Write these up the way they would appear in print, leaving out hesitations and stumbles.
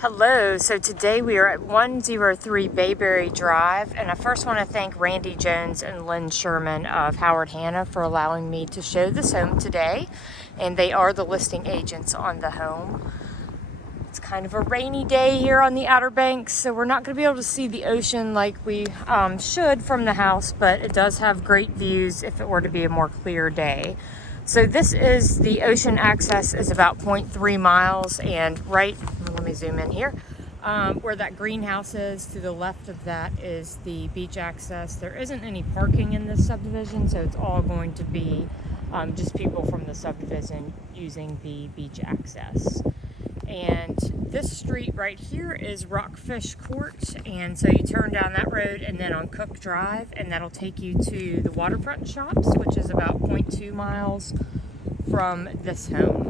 Hello, so today we are at 103 Bayberry Drive, and I first want to thank Randy Jones and Lynn Sherman of Howard Hanna for allowing me to show this home today, and they are the listing agents on the home. It's kind of a rainy day here on the Outer Banks, so we're not going to be able to see the ocean like we should from the house, but it does have great views if it were to be a more clear day. So this is, the ocean access is about 0.3 miles, and let me zoom in here, where that greenhouse is, to the left of that is the beach access. There isn't any parking in this subdivision, so it's all going to be just people from the subdivision using the beach access. And this street right here is Rockfish Court, and so you turn down that road and then on Cook Drive, and that'll take you to the waterfront shops, which is about 0.2 miles from this home.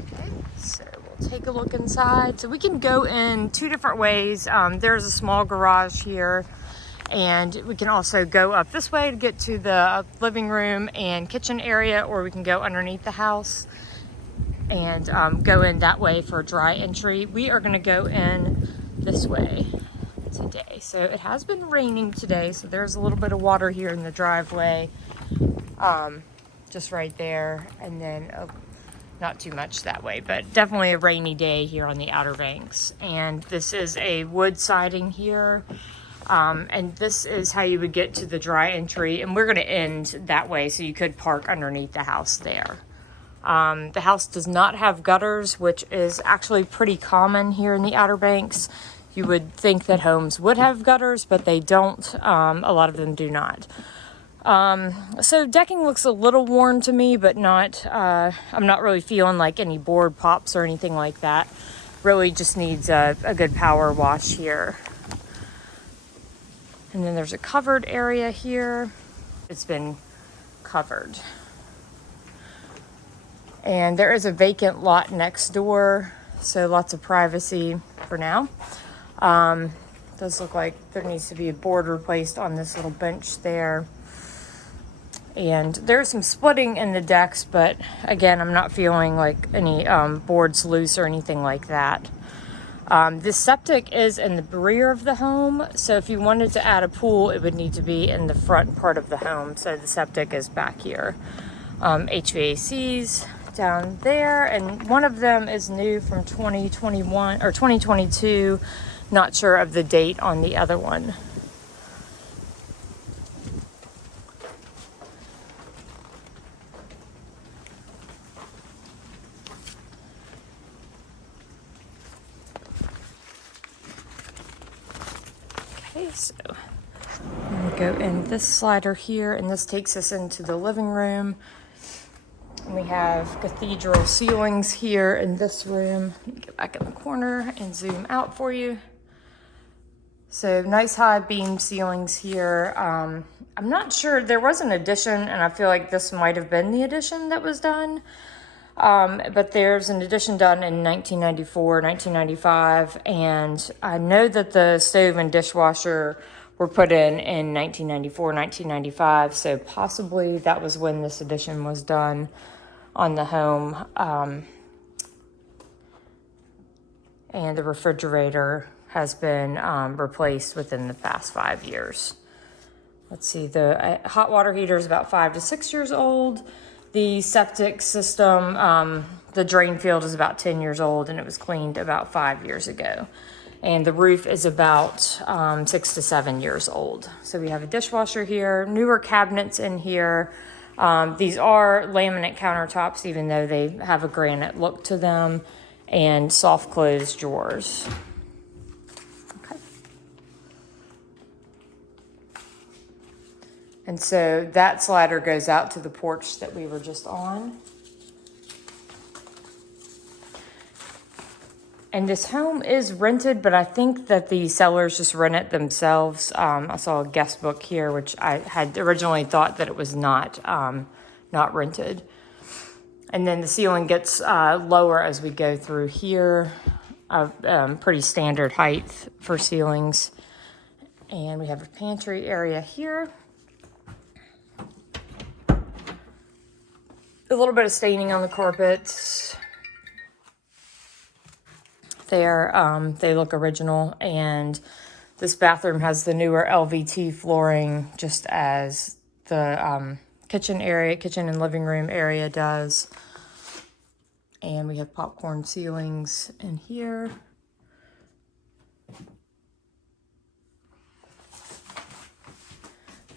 Okay, so we'll take a look inside. So we can go in two different ways. There's a small garage here, and we can also go up this way to get to the living room and kitchen area, or we can go underneath the house and go in that way for a dry entry. We are going to go in this way today. So it has been raining today, so there's a little bit of water here in the driveway, just right there, and then not too much that way, but definitely a rainy day here on the Outer Banks. And this is a wood siding here, and this is how you would get to the dry entry, and we're going to end that way, so you could park underneath the house there. The house does not have gutters, which is actually pretty common here in the Outer Banks. You would think that homes would have gutters, but they don't. A lot of them do not. So decking looks a little worn to me, but not, I'm not really feeling like any board pops or anything like that. Really just needs a good power wash here. And then there's a covered area here. It's been covered. And there is a vacant lot next door, so lots of privacy for now. Does look like there needs to be a board replaced on this little bench there. And there's some splitting in the decks, but again, I'm not feeling like any boards loose or anything like that. This septic is in the rear of the home, so if you wanted to add a pool, it would need to be in the front part of the home. So the septic is back here. HVACs down there, and one of them is new from 2021 or 2022. Not sure of the date on the other one. Okay, so I'm gonna go in this slider here, and this takes us into the living room. We have cathedral ceilings here in this room. Let me get back in the corner and zoom out for you. So nice high beam ceilings here. I'm not sure, there was an addition, and I feel like this might have been the addition that was done. But there's an addition done in 1994, 1995, and I know that the stove and dishwasher were put in 1994, 1995, so possibly that was when this addition was done on the home. And the refrigerator has been replaced within the past 5 years. Let's see, the hot water heater is about 5 to 6 years old. The septic system, the drain field is about 10 years old, and it was cleaned about 5 years ago. And the roof is about 6 to 7 years old. So we have a dishwasher here, newer cabinets in here. These are laminate countertops, even though they have a granite look to them, and soft close drawers. Okay. And so that slider goes out to the porch that we were just on. And this home is rented, but I think that the sellers just rent it themselves. I saw a guest book here, which I had originally thought that it was not rented. And then the ceiling gets lower as we go through here. Pretty standard height for ceilings. And we have a pantry area here. A little bit of staining on the carpet. They look original, and this bathroom has the newer LVT flooring, just as the kitchen and living room area does. And we have popcorn ceilings in here.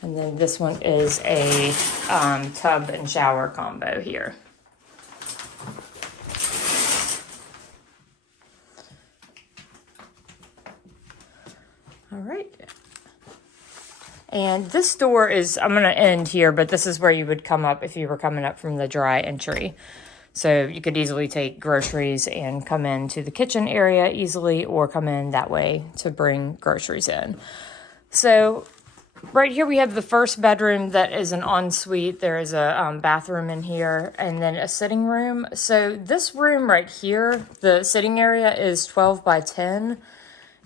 And then this one is a tub and shower combo here. All right. And this door is, I'm going to end here, but this is where you would come up if you were coming up from the dry entry. So you could easily take groceries and come into the kitchen area easily, or come in that way to bring groceries in. So right here we have the first bedroom that is an ensuite. There is a bathroom in here, and then a sitting room. So this room right here, the sitting area is 12 by 10.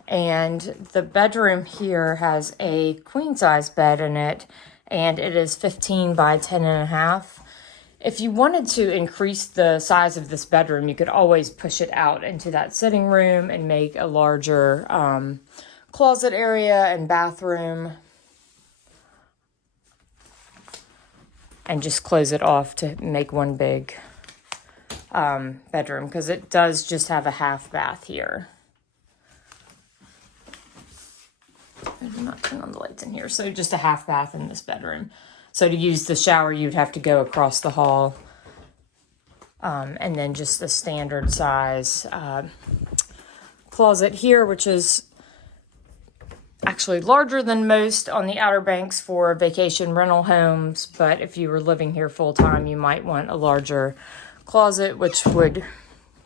And the bedroom here has a queen size bed in it, and it is 15 by 10 and a half. If you wanted to increase the size of this bedroom, you could always push it out into that sitting room and make a larger closet area and bathroom, and just close it off to make one big bedroom, because it does just have a half bath here. I did not turn on the lights in here. So just a half bath in this bedroom. So to use the shower, you'd have to go across the hall. And then just a standard size closet here, which is actually larger than most on the Outer Banks for vacation rental homes. But if you were living here full time, you might want a larger closet, which would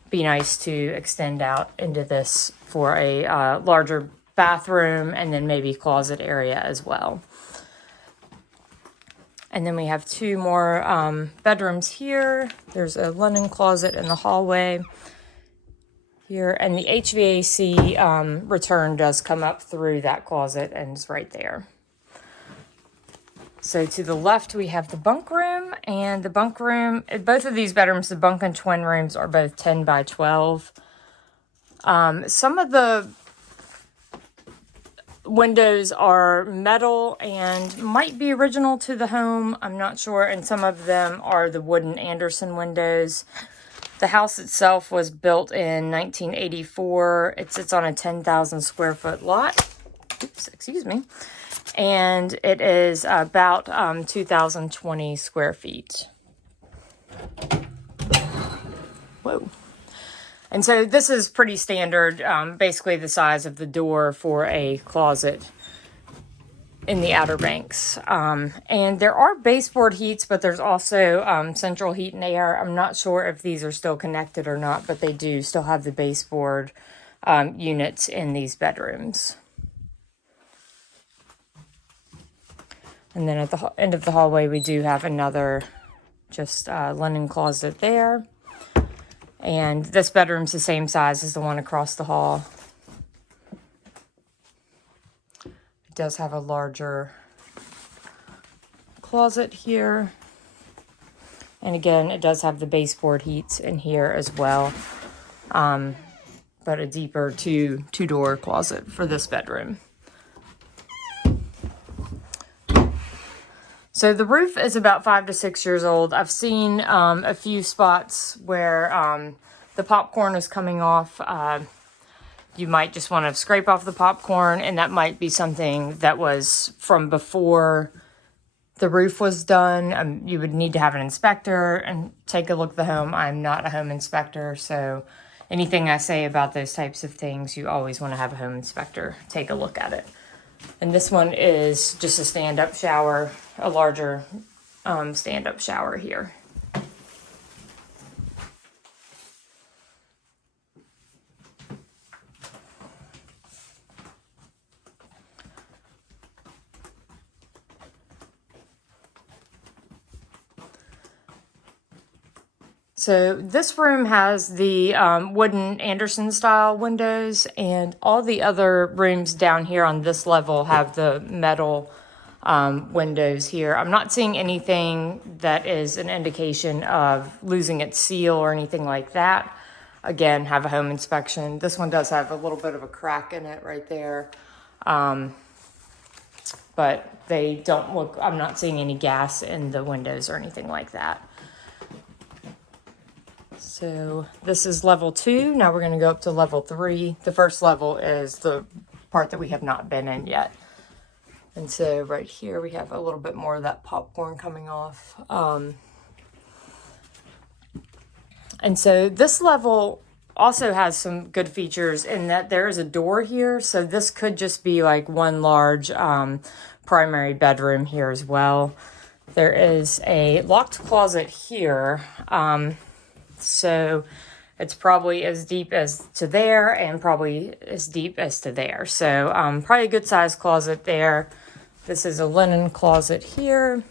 be nice to extend out into this for a larger bathroom, and then maybe closet area as well. And then we have two more bedrooms here. There's a linen closet in the hallway here, and the HVAC return does come up through that closet and is right there. So to the left we have the bunk room, and the bunk room, both of these bedrooms, the bunk and twin rooms, are both 10 by 12. Some of the windows are metal and might be original to the home, I'm not sure, and some of them are the wooden Anderson windows. The house itself was built in 1984. It sits on a 10,000 square foot lot. Oops, excuse me. And it is about 2,020 square feet. Whoa. And so this is pretty standard, basically the size of the door for a closet in the Outer Banks. And there are baseboard heats, but there's also central heat and air. I'm not sure if these are still connected or not, but they do still have the baseboard units in these bedrooms. And then at the end of the hallway, we do have another just linen closet there. And this bedroom's the same size as the one across the hall. It does have a larger closet here. And again, it does have the baseboard heats in here as well. But a deeper two-door closet for this bedroom. So the roof is about 5 to 6 years old. I've seen a few spots where the popcorn is coming off. You might just want to scrape off the popcorn, and that might be something that was from before the roof was done. You would need to have an inspector and take a look at the home. I'm not a home inspector, so anything I say about those types of things, you always want to have a home inspector take a look at it. And this one is just a stand-up shower, a larger stand-up shower here. So this room has the wooden Anderson style windows, and all the other rooms down here on this level have the metal windows here. I'm not seeing anything that is an indication of losing its seal or anything like that. again, have a home inspection. This one does have a little bit of a crack in it right there. But they don't look, I'm not seeing any gas in the windows or anything like that. So this is level 2. Now we're going to go up to level 3. The first level is the part that we have not been in yet. And so right here we have a little bit more of that popcorn coming off. And so this level also has some good features in that there is a door here. So this could just be like one large primary bedroom here as well. There is a locked closet here. So it's probably as deep as to there and probably as deep as to there. So probably a good sized closet there. This is a linen closet here.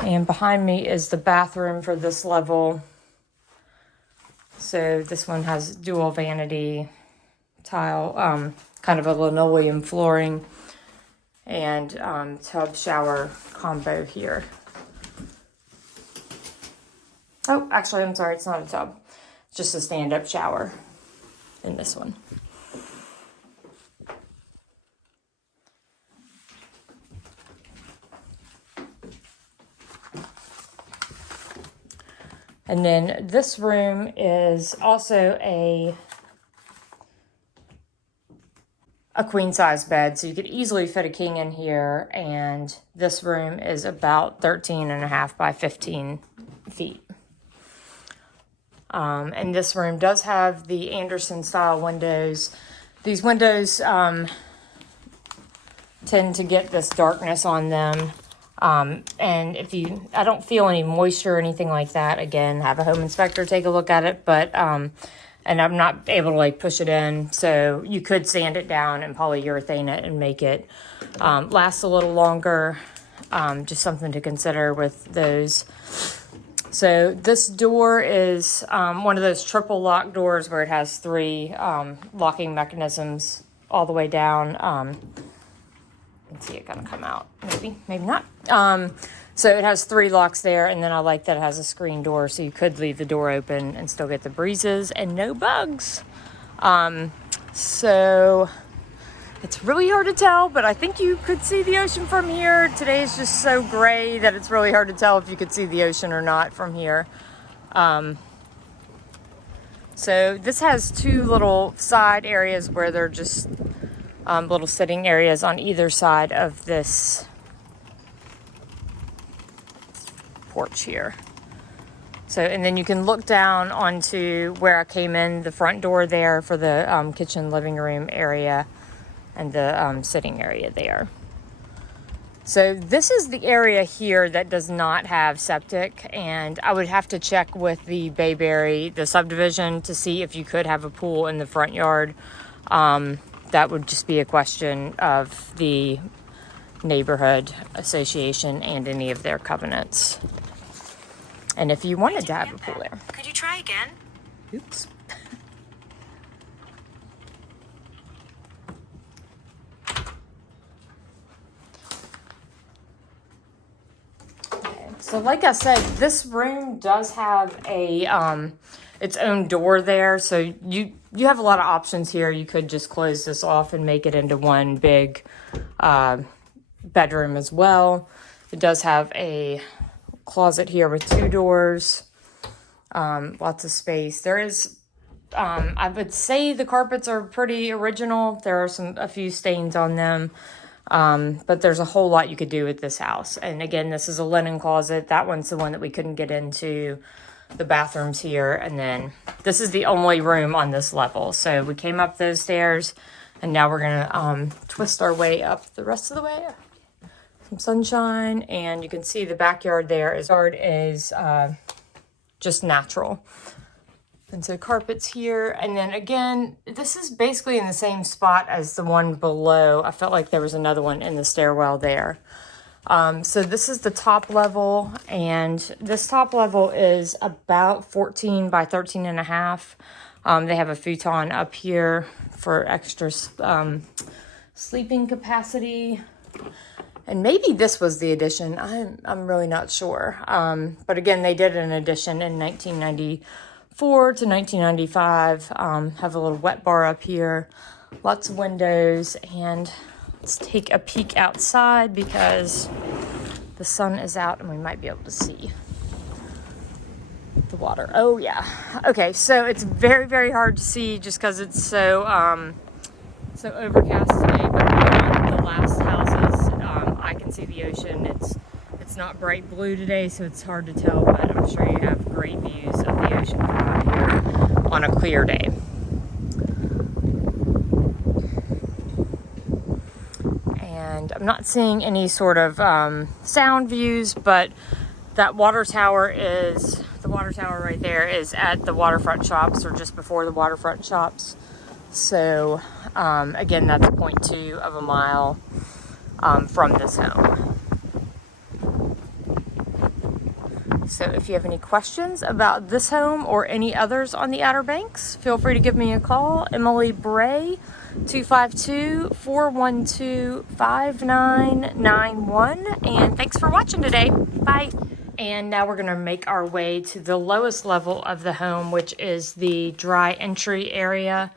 And behind me is the bathroom for this level. So this one has dual vanity tile, kind of a linoleum flooring, and tub shower combo here. Oh, actually, I'm sorry, it's not a tub. It's just a stand-up shower in this one. And then this room is also a queen size bed, so you could easily fit a king in here. And this room is about 13.5 by 15 feet. And this room does have the Anderson style windows. These windows tend to get this darkness on them. And if I don't feel any moisture or anything like that, again, have a home inspector take a look at it, but, and I'm not able to like push it in. So you could sand it down and polyurethane it and make it, last a little longer. Just something to consider with those. So this door is, one of those triple lock doors where it has 3, locking mechanisms all the way down. You can see it gonna come out, maybe not. So it has 3 locks there, and then I like that it has a screen door, so you could leave the door open and still get the breezes and no bugs. So it's really hard to tell, but I think you could see the ocean from here. Today is just so gray that it's really hard to tell if you could see the ocean or not from here. So this has 2 little side areas where they're just little sitting areas on either side of this porch here. So, and then you can look down onto where I came in, the front door there for the kitchen living room area and the sitting area there. So this is the area here that does not have septic, and I would have to check with the Bayberry, the subdivision, to see if you could have a pool in the front yard. That would just be a question of the neighborhood association and any of their covenants. And if you wanted to have a pool there. Could you try again? Oops. Okay. So like I said, this room does have a its own door there. So you have a lot of options here. You could just close this off and make it into one big bedroom as well. It does have a closet here with 2 doors, lots of space. There is, I would say the carpets are pretty original. There are a few stains on them, but there's a whole lot you could do with this house. And again, this is a linen closet. That one's the one that we couldn't get into. The bathrooms here, and then this is the only room on this level. So we came up those stairs, and now we're gonna twist our way up the rest of the way. Some sunshine, and you can see the backyard there is just natural. And so carpets here, and then again, this is basically in the same spot as the one below. I felt like there was another one in the stairwell there. So this is the top level, and this top level is about 14 by 13.5. They have a futon up here for extra sleeping capacity. And maybe this was the addition. I'm really not sure. But again, they did an addition in 1994 to 1995. Have a little wet bar up here, lots of windows, and let's take a peek outside because the sun is out and we might be able to see the water. Oh yeah. Okay, so it's very, very hard to see just because it's so overcast today. But beyond the last houses, I can see the ocean. It's not bright blue today, so it's hard to tell. But I'm sure you have great views of the ocean from up here on a clear day. And I'm not seeing any sort of sound views, but that water tower right there is at the waterfront shops, or just before the waterfront shops. So again, that's 0.2 of a mile from this home. So if you have any questions about this home or any others on the Outer Banks, feel free to give me a call. Emily Bray, 252-412-5991. And thanks for watching today. Bye. And now we're going to make our way to the lowest level of the home, which is the dry entry area.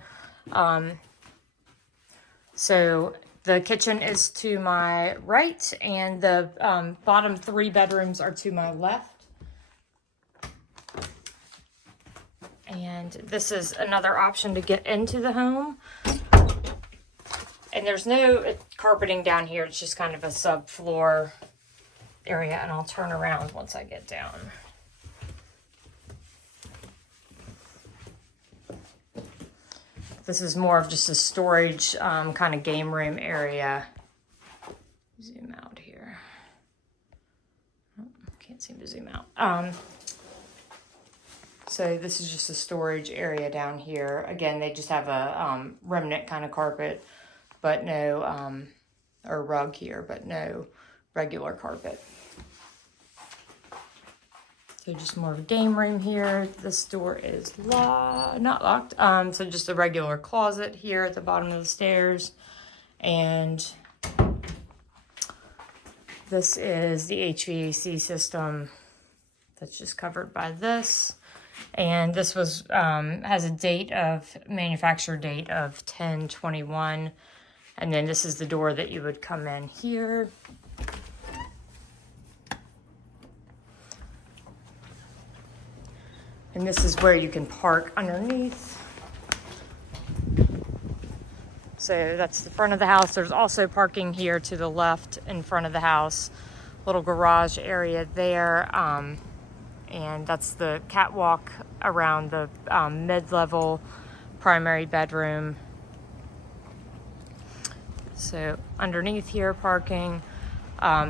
So the kitchen is to my right, and the bottom 3 bedrooms are to my left. And this is another option to get into the home. And there's no carpeting down here. It's just kind of a subfloor area, and I'll turn around once I get down. This is more of just a storage kind of game room area. Zoom out here. Oh, can't seem to zoom out. So this is just a storage area down here. Again, they just have a remnant kind of carpet, but no, or rug here, but no regular carpet. So just more of a game room here. This door is not locked. So just a regular closet here at the bottom of the stairs. And this is the HVAC system that's just covered by this. And this was has a manufacturer date of 10/21. And then this is the door that you would come in here. And this is where you can park underneath. So that's the front of the house. There's also parking here to the left in front of the house. Little garage area there. And that's the catwalk around the mid-level primary bedroom. So underneath here, parking.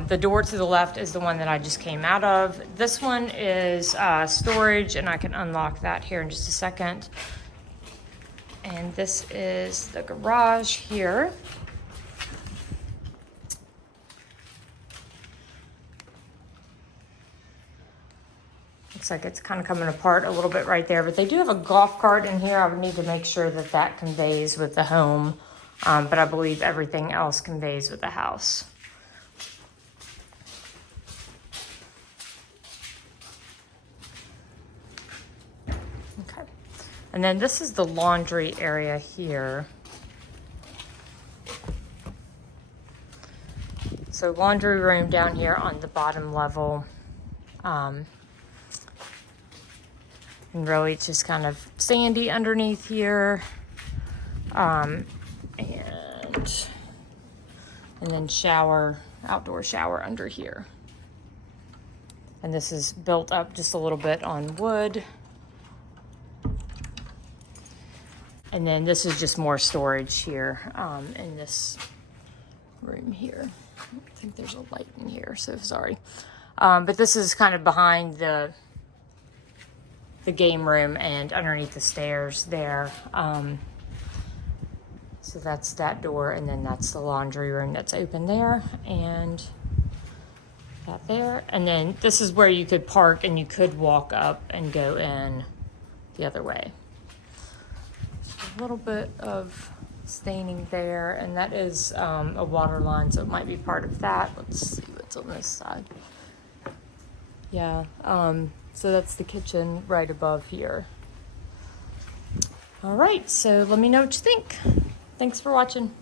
The door to the left is the one that I just came out of. This one is storage, and I can unlock that here in just a second. And this is the garage here. Looks like it's kind of coming apart a little bit right there, but they do have a golf cart in here. I would need to make sure that that conveys with the home, but I believe everything else conveys with the house. Okay, and then this is the laundry area here. So laundry room down here on the bottom level. And really it's just kind of sandy underneath here. And then outdoor shower under here. And this is built up just a little bit on wood. And then this is just more storage here in this room here. I think there's a light in here, so sorry. But this is kind of behind the game room and underneath the stairs there. So that's that door, and then that's the laundry room that's open there, and that there. And then this is where you could park, and you could walk up and go in the other way. A little bit of staining there, and that is a water line, so it might be part of that. Let's see what's on this side. Yeah, so that's the kitchen right above here. All right, so let me know what you think. Thanks for watching.